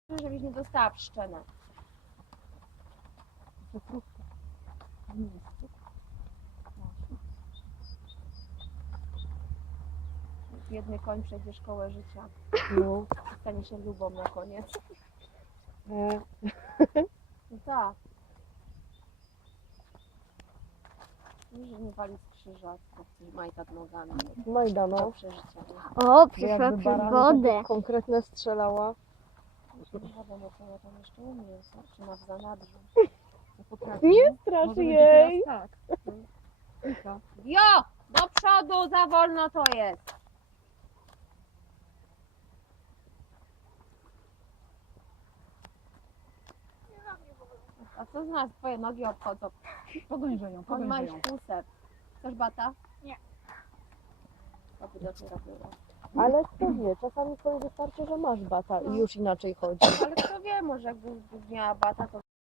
żebyś nie dostała w szczenę. Biedny koń przejdzie szkołę życia. No. Stanie się lubą na koniec. E, No tak. Że nie wali z krzyża, to coś majta nogami. Majda, Do no. przeżycia. O, Bo przyszła jakby przez barany wodę. takie konkretne strzelała. Nie wiadomo, co ja tam jeszcze umiem. Czy ma w zanadrzu. Nie straszy jej! Tak. Kilka. Jo! Do przodu, za wolno to jest. A co z nas twoje nogi obchodzą? Pogoń ją, On pogoń ma ją. półsep. Chcesz bata? Nie. To by dopiero było. Ale kto wie, czasami sobie wystarczy, że masz bata i już inaczej chodzi. Ale kto wie, może jakby miała bata, to